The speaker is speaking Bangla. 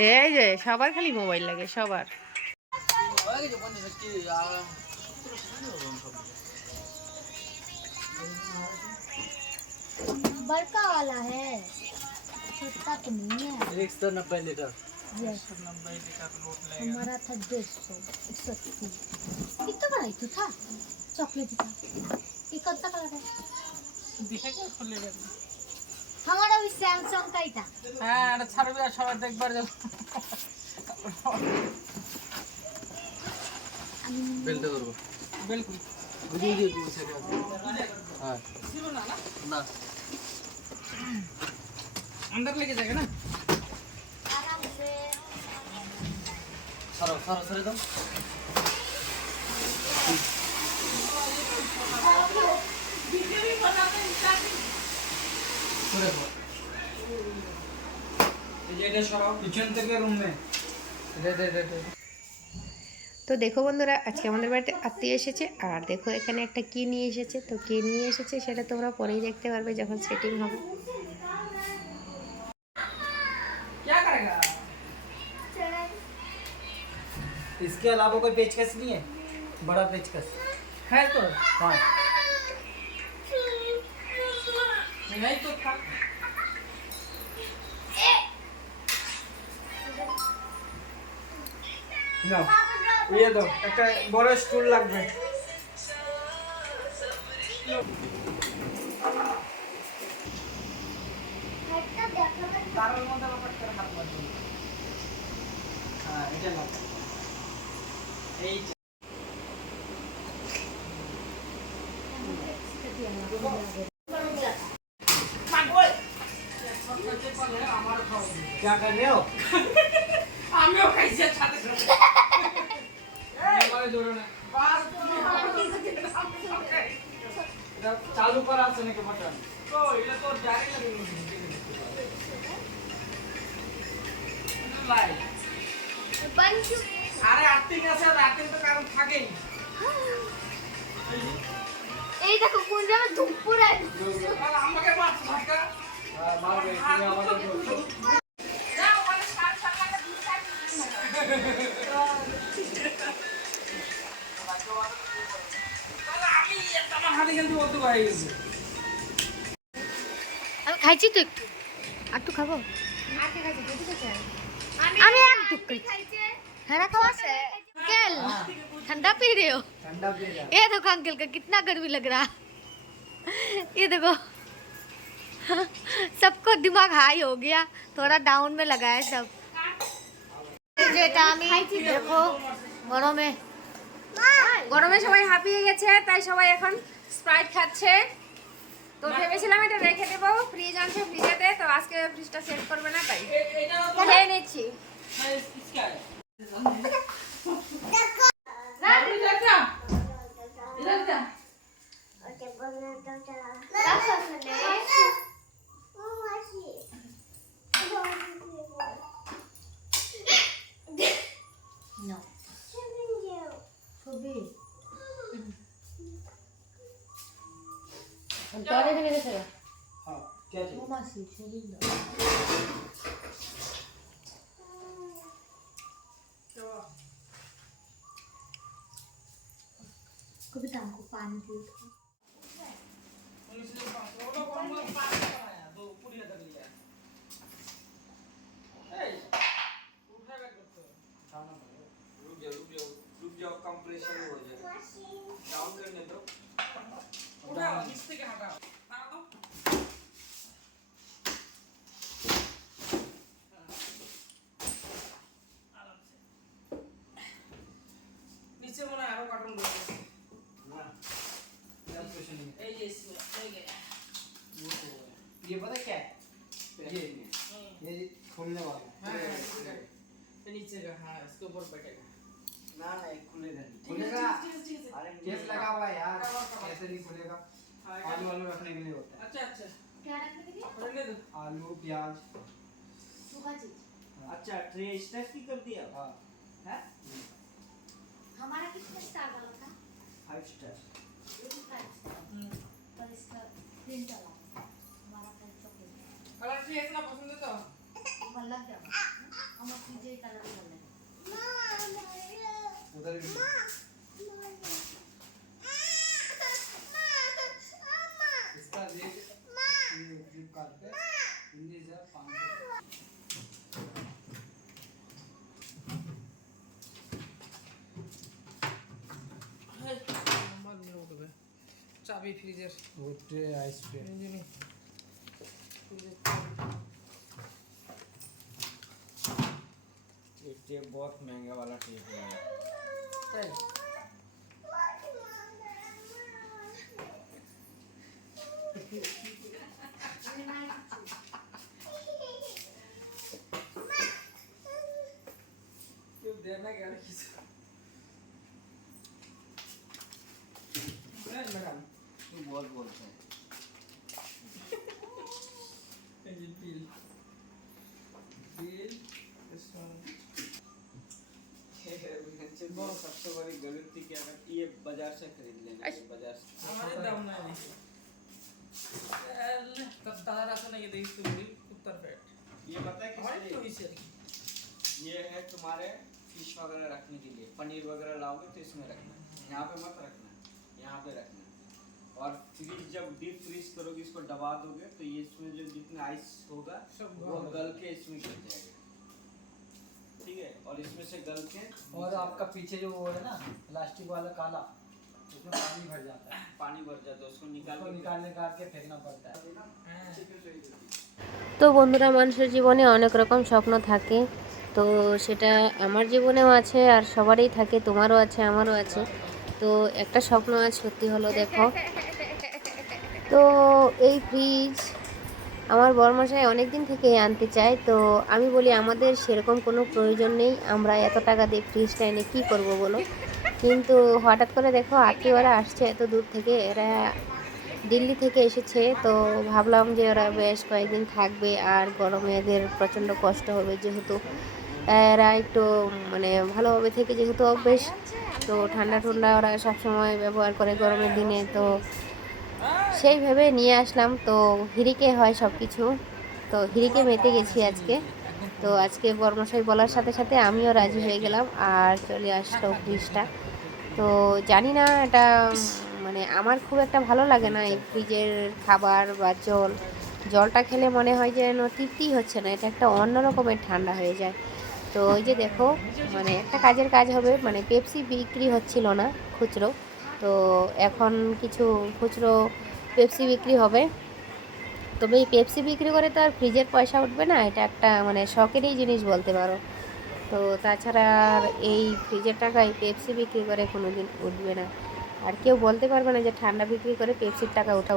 এই যে সবার খালি মোবাইল লাগে সবার। बड़का वाला है, छोटा तो नहीं है। 190 लीटर। हमारा था 150, 180। कितना बड़ा ही तो था, चॉकलेटी था। ये कौन सा कलर है? दिखेगा खुलेगा। हमारा भी सैमसंग का ही था। हाँ अरे ছাড়বে আর সবাই দেখবার যাব। बेल्ट करो। बिल्कुल। बुझी से हां सिलो ना ना अंदर लेके जाएगा ना। आराम से सरो सरो सरो दो वीडियो भी बनाते हैं पूरे ये এটা সরাও কিচেন থেকে রুমে দে তো দেখো বন্ধুরা আজকে আমাদের বাড়িতে আত্মীয় এসেছে আর দেখো এখানে একটা কি নিয়ে এসেছে, তো কি নিয়ে এসেছে সেটা তোমরা পরেই দেখতে পারবে যখন সেটিং হবে। क्या करेगा इसके अलावा कोई पेचकस नहीं है, बड़ा पेचकस है तो हाँ नहीं तो था। না ये दो একটা বড় স্টুল লাগবে তারের মধ্যে ব্যাপার করে হাত মারবে হ্যাঁ এটা নাও এই क्या कर रहे हो আমিও খাইছি সাথে चालू करा असं की बटन তো এটা তো জারি লাগে ভাই बन चुके। আরে আর্থিং আছে আর আর্থিং তো কারণ থাকেই। এই দেখো কোন জায়গায় ধুপুর আছে। আর আমাকে মাছ ধাক্কা मार गए तुम्हें আমাদের বলছো না ওখানে সাত সাত টাকা দিয়ে তাহলে আমি একটা আমার হাতে কিন্তু বলতে পারি গেছে। আমি খাইছি তো একটু, আর একটু খাবো। আমি এক টুক খাইছি। खाना खावा से अंकल ठंडा पी रहे हो? ठंडा पी रहा ये देखो अंकल का कितना गर्मी लग रहा है। ये देखो सबको दिमाग हाई हो गया, थोड़ा डाउन में लगा है सब। যেটা আমি দেখো গরমে সবাই হাঁপিয়ে গেছে, তাই সবাই এখন স্প্রাইট খাচ্ছে। তো ভেবেছিলাম এটা রেখে দেবো, ফ্রিজ আনছে ফ্রিজেতে, তো আজকে ফ্রিজটা সেট করবে না তাই খেয়ে নিচ্ছি। हां क्या चाहिए कविता हमको पानी दियो। रुक जाओ कंप्रेसर हो जाएगा डाउन करने दो उठाओ नीचे থেকে हटाओ हटा दो आराम से नीचे মনে আরো কার্টুন রয়েছে ना कंप्रेसर नहीं এই যে इसमें हो गया। ये पता क्या है ये खोलने वाला हाँ तो नीचे का हाँ इसके ऊपर बैठेगा ना ना एक खुलेगा नहीं ठीक है, खुलेगा ठीक है, ठीक है। अरे केस लगा हुआ है यार ऐसे नहीं खुलेगा हाँ, आलू आलू रखने के लिए होता है अच्छा अच्छा क्या रखने के लिए? रहने दो। आलू प्याज सूखा चीज। अच्छा ट्रे स्टैक की कर दिया हाँ है हमारा कितने स्टार वाला था? 5 स्टार ये भी 5 स्टार। पर इसका प्रिंट वाला हमारा 5 चॉकलेट। कलर ठीक है ना पसंद है तो उधर भी इसका रेट फ्लिपकार्ट पे 19,500। চাবি ফ্রিজের वो ट्रे आइस ट्रे ইঞ্জিনি ये टेप बहुत महंगा वाला टेप है তাই क्यों देना क्या किसी मैडम तू बहुत बोलते हैं बिल बिल सबसे बड़ी गलती क्या करती है बाजार से खरीद लेना चाहिए, बाजार से আমাদের দাম নাই কত দাদা রাখো না ये देख तो बड़ी उत्तर पेट ये पता है हमारे किस तो लिए इसे ये है तुम्हारे फिश वगैरह रखने के लिए, पनीर वगैरह लाओगे तो इसमें रखना, यहाँ पे मत रखना, यहाँ पे रखना। और फ्रीज जब डीप फ्रीज करोगे इसको दबा दोगे तो ये इसमें जो जितना आइस होगा सब वो गल के इसमें गिर जाएगा, ठीक है। और इसमें से गल के और आपका पीछे जो वो है ना प्लास्टिक वाला काला उसमें पानी भर जाता है, पानी भर जाता है, उसको उसको निकाल निकाल के फेंकना पड़ता है। তো বন্ধুরা, মানুষের জীবনে অনেক রকম স্বপ্ন থাকে। তো সেটা আমার জীবনেও আছে আর সবারই থাকে, তোমারও আছে আমারও আছে। তো একটা স্বপ্ন আজ সত্যি হলো, দেখো। তো এই ফ্রিজ আমার বড়মশাই অনেক দিন থেকে আনতে চায়। তো আমি বলি আমাদের সেরকম কোনো প্রয়োজন নেই, আমরা এত টাকা দিয়ে ফ্রিজটা এনে কী করব বলো। কিন্তু হঠাৎ করে দেখো আত্মীয়রা আসছে এত দূর থেকে, এরা দিল্লি থেকে এসেছে। তো ভাবলাম যে ওরা বেশ কয়েকদিন থাকবে আর গরমে এদের প্রচণ্ড কষ্ট হবে, যেহেতু এরা একটু মানে ভালোভাবে থেকে যেহেতু অভ্যেস, তো ঠান্ডা ঠান্ডা ওরা সবসময় ব্যবহার করে গরমের দিনে। তো সেই ভেবে নিয়ে আসলাম। তো হিরিকে হয় সব কিছু, তো হিরিকে মেতে গেছি আজকে। তো আজকে বর্মশাই বলার সাথে সাথে আমিও রাজি হয়ে গেলাম আর চলে আসলো ফ্রিজটা। তো জানি না এটা মানে আমার খুব একটা ভালো লাগে না এই ফ্রিজের খাবার বা জলটা খেলে মনে হয় যেন তৃপ্তি হচ্ছে না, এটা একটা অন্য রকমের ঠান্ডা হয়ে যায়। তো ওই যে দেখো, মানে একটা কাজের কাজ হবে, মানে পেপসি বিক্রি হচ্ছিল না খুচরো, তো এখন কিছু খুচরো পেপসি বিক্রি হবে। তবে এই পেপসি বিক্রি করে তো আর ফ্রিজের পয়সা উঠবে না, এটা একটা মানে শখেরই জিনিস বলতে পারো। তো তাছাড়া আর এই ফ্রিজের টাকায় পেপসি বিক্রি করে কোনো দিন উঠবে না, আর কেউ বলতে পারবে না যে ঠান্ডা বিক্রি করে পেপসির টাকা উঠা